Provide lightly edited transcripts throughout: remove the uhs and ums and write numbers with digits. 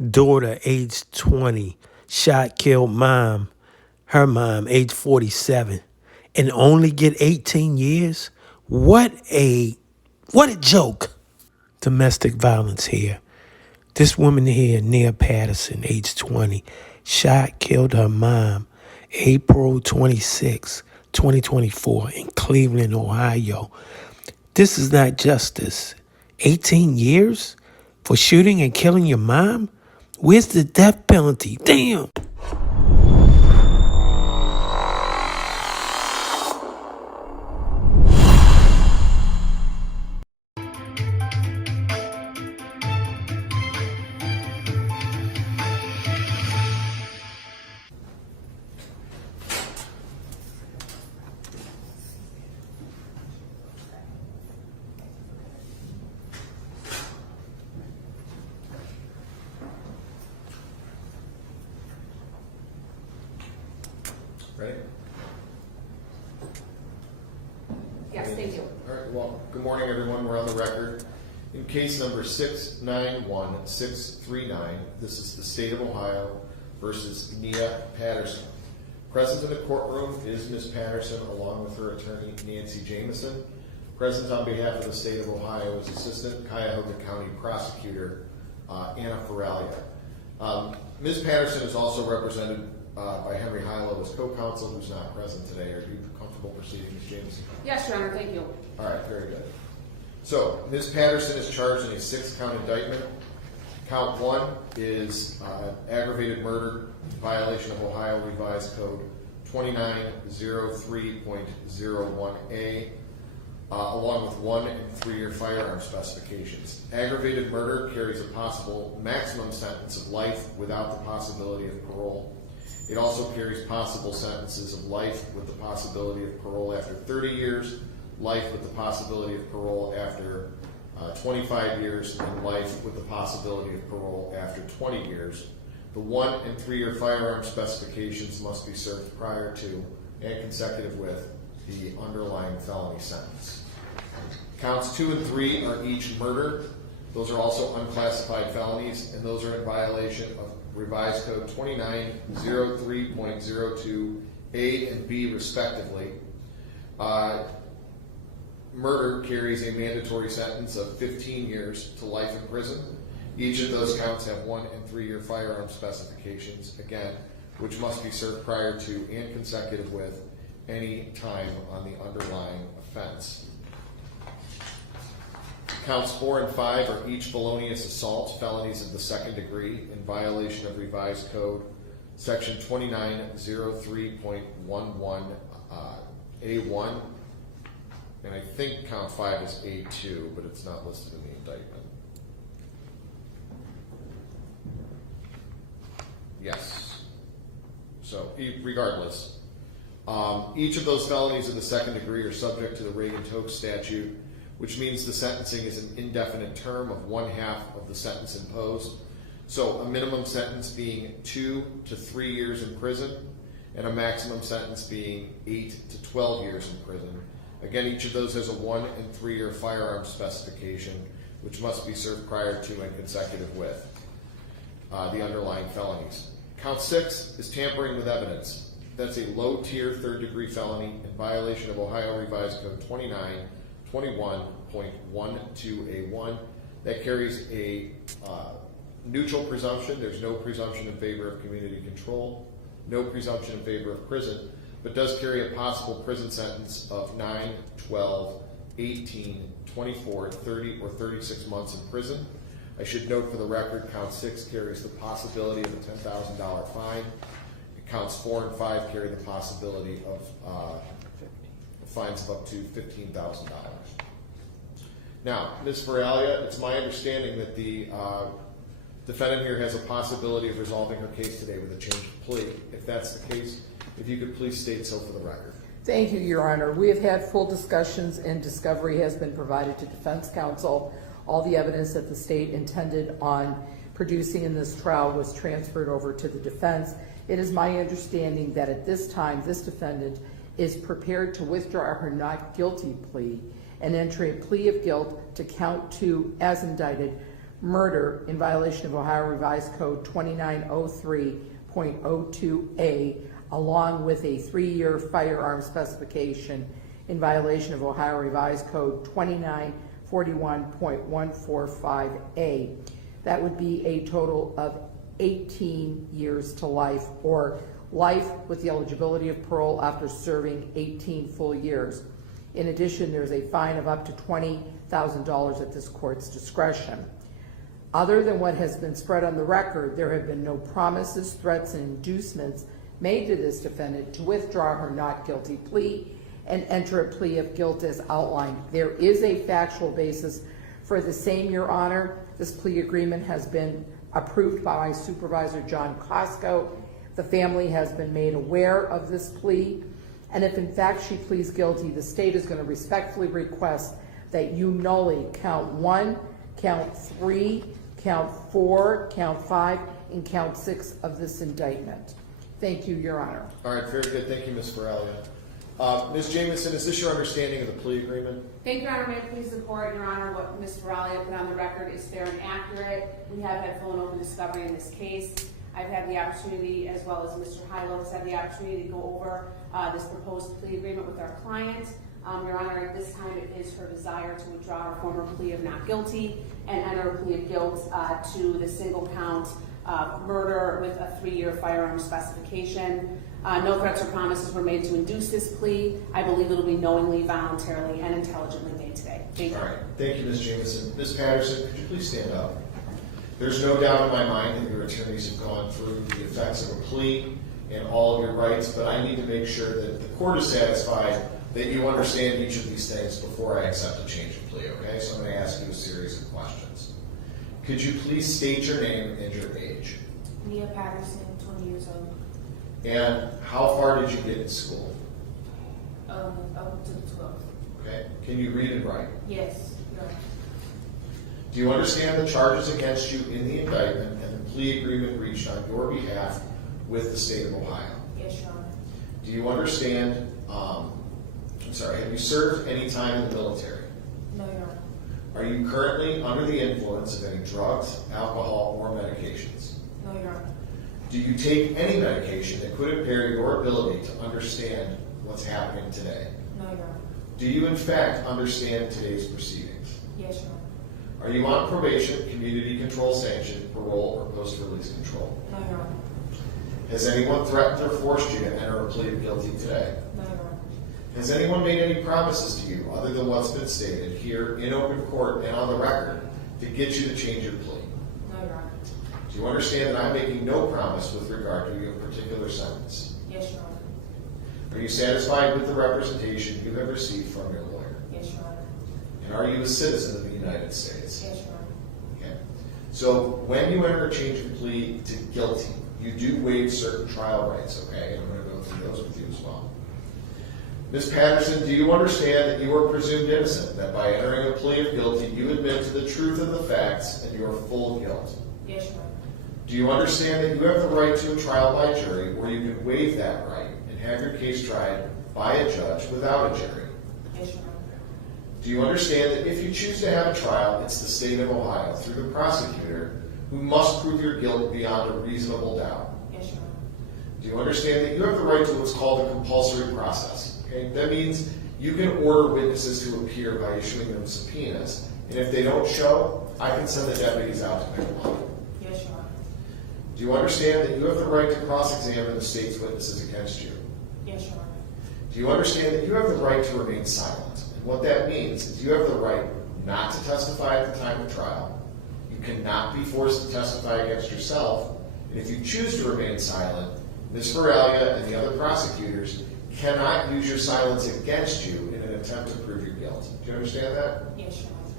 Daughter, age 20, shot, killed her mom, age 47, and only get 18 years? What a joke. Domestic violence here. This woman here, Nia Patterson, age 20, shot, killed her mom, April 26, 2024, in Cleveland, Ohio. This is not justice. 18 years for shooting and killing your mom? Where's the death penalty? Damn. Ready? Yes, thank you. All right, well, good morning, everyone. We're on the record. In case number 691639, this is the state of Ohio versus Nia Patterson. Present in the courtroom is Ms. Patterson along with her attorney, Nancy Jameson. Present on behalf of the state of Ohio is Assistant Cuyahoga County Prosecutor Anna Ferralia. Ms. Patterson is also represented by Henry Hilo as co-counsel, who's not present today. Are you comfortable proceeding, Ms. Jameson? Yes, Your Honor, thank you. All right, very good. So, Ms. Patterson is charged in a 6-count indictment. Count 1 is aggravated murder, violation of Ohio Revised Code 2903.01A, along with 1 and 3-year firearm specifications. Aggravated murder carries a possible maximum sentence of life without the possibility of parole. It also carries possible sentences of life with the possibility of parole after 30 years, life with the possibility of parole after 25 years, and life with the possibility of parole after 20 years. The 1 and 3-year firearm specifications must be served prior to and consecutive with the underlying felony sentence. Counts 2 and 3 are each murder. Those are also unclassified felonies, and those are in violation of Revised Code 2903.02A and B, respectively. Murder carries a mandatory sentence of 15 years to life in prison. Each of those counts have 1 and 3-year firearm specifications, again, which must be served prior to and consecutive with any time on the underlying offense. Counts 4 and 5 are each felonious assault, felonies of the 2nd degree, in violation of Revised Code Section 2903.11 A1, and I think count 5 is A2, but it's not listed in the indictment. Yes. So, regardless, each of those felonies of the 2nd degree are subject to the Reagan-Tokes statute, which means the sentencing is an indefinite term of 1/2 of the sentence imposed. So a minimum sentence being 2 to 3 years in prison, and a maximum sentence being 8 to 12 years in prison. Again, each of those has a 1 and 3-year firearm specification, which must be served prior to and consecutive with the underlying felonies. Count 6 is tampering with evidence. That's a low-tier 3rd-degree felony in violation of Ohio Revised Code 2921.12A1. That carries a neutral presumption. There's no presumption in favor of community control, no presumption in favor of prison, but does carry a possible prison sentence of 9, 12, 18, 24, 30, or 36 months in prison. I should note for the record, count 6 carries the possibility of a $10,000 fine. Counts 4 and 5 carry the possibility of fines of up to $15,000. Now, Ms. Ferralia, it's my understanding that the defendant here has a possibility of resolving her case today with a change of plea. If that's the case, if you could please state so for the record. Thank you, Your Honor. We have had full discussions and discovery has been provided to defense counsel. All the evidence that the state intended on producing in this trial was transferred over to the defense. It is my understanding that at this time, this defendant is prepared to withdraw her not guilty plea and enter a plea of guilt to count 2 as indicted murder in violation of Ohio Revised Code 2903.02A, along with a 3-year firearm specification in violation of Ohio Revised Code 2941.145A. That would be a total of 18 years to life, or life with the eligibility of parole after serving 18 full years. In addition, there's a fine of up to $20,000 at this court's discretion. Other than what has been spread on the record, there have been no promises, threats, and inducements made to this defendant to withdraw her not guilty plea and enter a plea of guilt as outlined. There is a factual basis for the same, Your Honor. This plea agreement has been approved by my supervisor, John Costco. The family has been made aware of this plea, and if in fact she pleads guilty, the state is going to respectfully request that you nully count 1, count 3, count 4, count 5, and count 6 of this indictment. Thank you, Your Honor. All right, very good. Thank you, Ms. Feralia. Ms. Jamison, is this your understanding of the plea agreement? Thank you, Your Honor. May it please the court, Your Honor, what Ms. Feralia put on the record is fair and accurate. We have had full and open discovery in this case. I've had the opportunity, as well as Mr. Hilo has had the opportunity to go over this proposed plea agreement with our client. Your Honor, at this time it is her desire to withdraw her former plea of not guilty and enter a plea of guilt to the single count murder with a 3-year firearm specification. No threats or promises were made to induce this plea. I believe it will be knowingly, voluntarily, and intelligently made today. Thank you. All right. Thank you, Ms. Jamison. Ms. Patterson, could you please stand up? There's no doubt in my mind that your attorneys have gone through the effects of a plea and all of your rights, but I need to make sure that the court is satisfied that you understand each of these things before I accept a change of plea, okay? So I'm going to ask you a series of questions. Could you please state your name and your age? Nia Patterson, 20 years old. And how far did you get in school? Up to the 12th. Okay. Can you read and write? Yes. No. Do you understand the charges against you in the indictment and the plea agreement reached on your behalf with the state of Ohio? Yes, Your Honor. Do you understand, have you served any time in the military? No, Your Honor. Are you currently under the influence of any drugs, alcohol, or medications? No, Your Honor. Do you take any medication that could impair your ability to understand what's happening today? No, Your Honor. Do you in fact understand today's proceedings? Yes, Your Honor. Are you on probation, community control sanction, parole, or post-release control? No, Your Honor. Has anyone threatened or forced you to enter a plea of guilty today? No, Your Honor. Has anyone made any promises to you other than what's been stated here in open court and on the record to get you to change your plea? No, Your Honor. Do you understand that I'm making no promise with regard to your particular sentence? Yes, Your Honor. Are you satisfied with the representation you have received from your lawyer? Yes, Your Honor. And are you a citizen of the United States? Yes, Your Honor. Okay. So when you enter a change of plea to guilty, you do waive certain trial rights, okay? And I'm going to go through those with you as well. Ms. Patterson, do you understand that you are presumed innocent, that by entering a plea of guilty, you admit to the truth of the facts and your full guilt? Yes, Your Honor. Do you understand that you have the right to a trial by jury, or you can waive that right and have your case tried by a judge without a jury? Yes, Your Honor. Do you understand that if you choose to have a trial, it's the state of Ohio, through the prosecutor, who must prove your guilt beyond a reasonable doubt? Yes, Your Honor. Do you understand that you have the right to what's called a compulsory process? Okay? That means you can order witnesses to appear by issuing them subpoenas, and if they don't show, I can send the deputies out to pick them up. Yes, Your Honor. Do you understand that you have the right to cross-examine the state's witnesses against you? Yes, Your Honor. Do you understand that you have the right to remain silent? And what that means is you have the right not to testify at the time of trial. You cannot be forced to testify against yourself. And if you choose to remain silent, Ms. Feralia and the other prosecutors cannot use your silence against you in an attempt to prove your guilt. Do you understand that? Yes, Your Honor.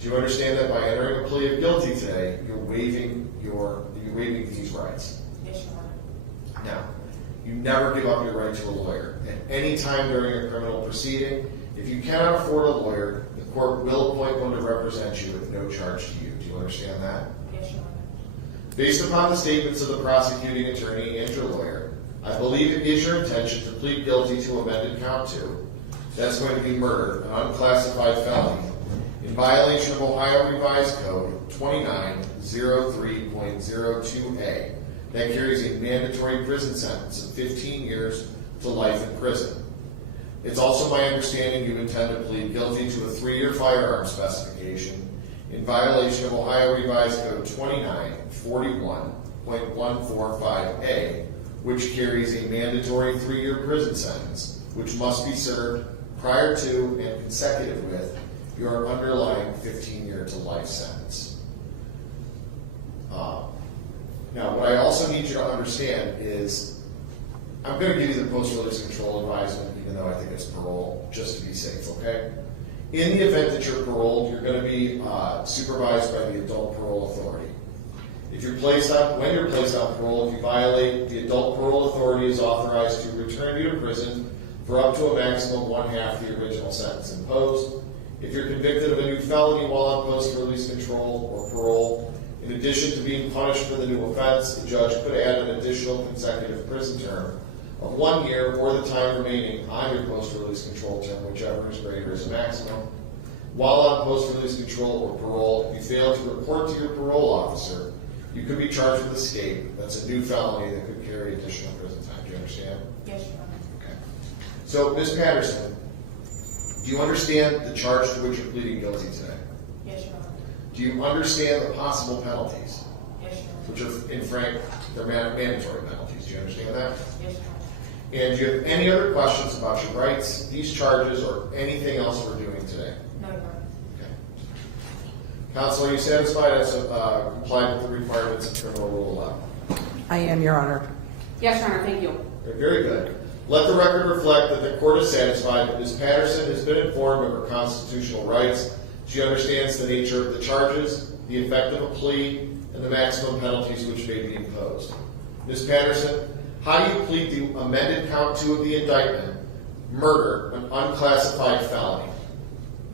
Do you understand that by entering a plea of guilty today, you're waiving these rights? Yes, Your Honor. Now, you never give up your right to a lawyer. At any time during a criminal proceeding, if you cannot afford a lawyer, the court will appoint one to represent you at no charge to you. Do you understand that? Yes, Your Honor. Based upon the statements of the prosecuting attorney and your lawyer, I believe it is your intention to plead guilty to amended count 2. That's going to be murder, an unclassified felony, in violation of Ohio Revised Code 2903.02A that carries a mandatory prison sentence of 15 years to life in prison. It's also my understanding you intend to plead guilty to a 3-year firearm specification in violation of Ohio Revised Code 2941.145A, which carries a mandatory 3-year prison sentence, which must be served prior to and consecutive with your underlying 15-year to life sentence. Now, what I also need you to understand is I'm going to give you the post-release control advisement, even though I think it's parole, just to be safe, okay? In the event that you're paroled, you're going to be supervised by the Adult Parole Authority. When you're placed on parole, if you violate, the Adult Parole Authority is authorized to return you to prison for up to a maximum 1/2 the original sentence imposed. If you're convicted of a new felony while on post-release control or parole, in addition to being punished for the new offense, the judge could add an additional consecutive prison term of 1 year or the time remaining on your post-release control term, whichever is greater as a maximum. While on post-release control or parole, if you fail to report to your parole officer, you could be charged with escape. That's a new felony that could carry additional prison time. Do you understand? Yes, Your Honor. Okay. So, Ms. Patterson, do you understand the charge to which you're pleading guilty today? Yes, Your Honor. Do you understand the possible penalties, Yes, Your Honor. which are, in frank, they're mandatory penalties? Do you understand that? Yes, Your Honor. And do you have any other questions about your rights, these charges, or anything else we're doing today? No, Your Honor. Okay. Counsel, are you satisfied as complied with the requirements of Criminal Rule 11? I am, Your Honor. Yes, Your Honor, thank you. Very good. Let the record reflect that the court is satisfied that Ms. Patterson has been informed of her constitutional rights. She understands the nature of the charges, the effect of a plea, and the maximum penalties which may be imposed. Ms. Patterson, how do you plead the amended count 2 of the indictment, murder, an unclassified felony?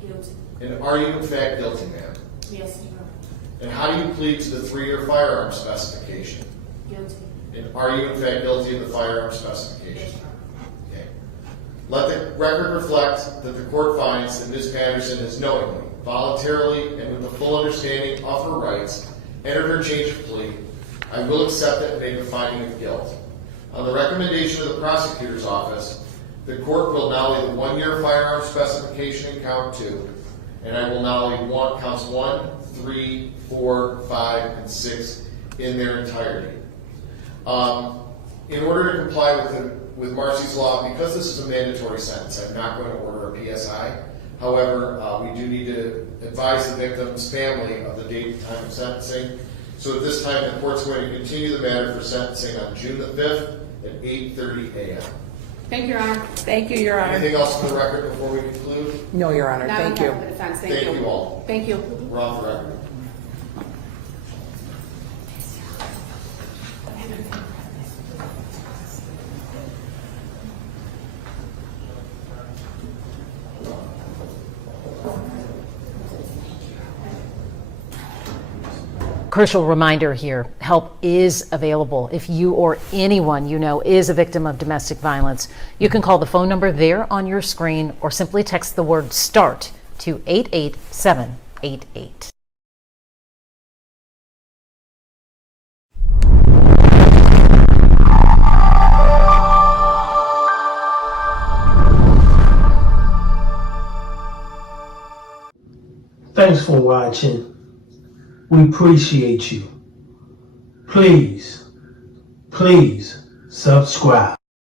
Guilty. And are you in fact guilty, ma'am? Yes, Your Honor. And how do you plead to the 3-year firearm specification? Guilty. And are you in fact guilty of the firearm Yes, specification? Your Honor. Okay. Let the record reflect that the court finds that Ms. Patterson has knowingly, voluntarily, and with the full understanding of her rights, entered her change of plea. I will accept it and make a finding of guilt. On the recommendation of the prosecutor's office, the court will now lay the 1-year firearm specification in count 2, and I will now lay counts 1, 3, 4, 5, and 6 in their entirety. In order to comply with Marcy's law, because this is a mandatory sentence, I'm not going to order a PSI. However, we do need to advise the victim's family of the date and time of sentencing. So at this time, the court's going to continue the matter for sentencing on June the 5th at 8:30 a.m. Thank you, Your Honor. Thank you, Your Honor. Anything else for the record before we conclude? No, Your Honor. Not on Thank you. behalf of the defense, Thank you all. Thank you. We're off the record. Crucial reminder here, help is available. If you or anyone you know is a victim of domestic violence, you can call the phone number there on your screen or simply text the word START to 88788. Thanks for watching. We appreciate you. Please subscribe.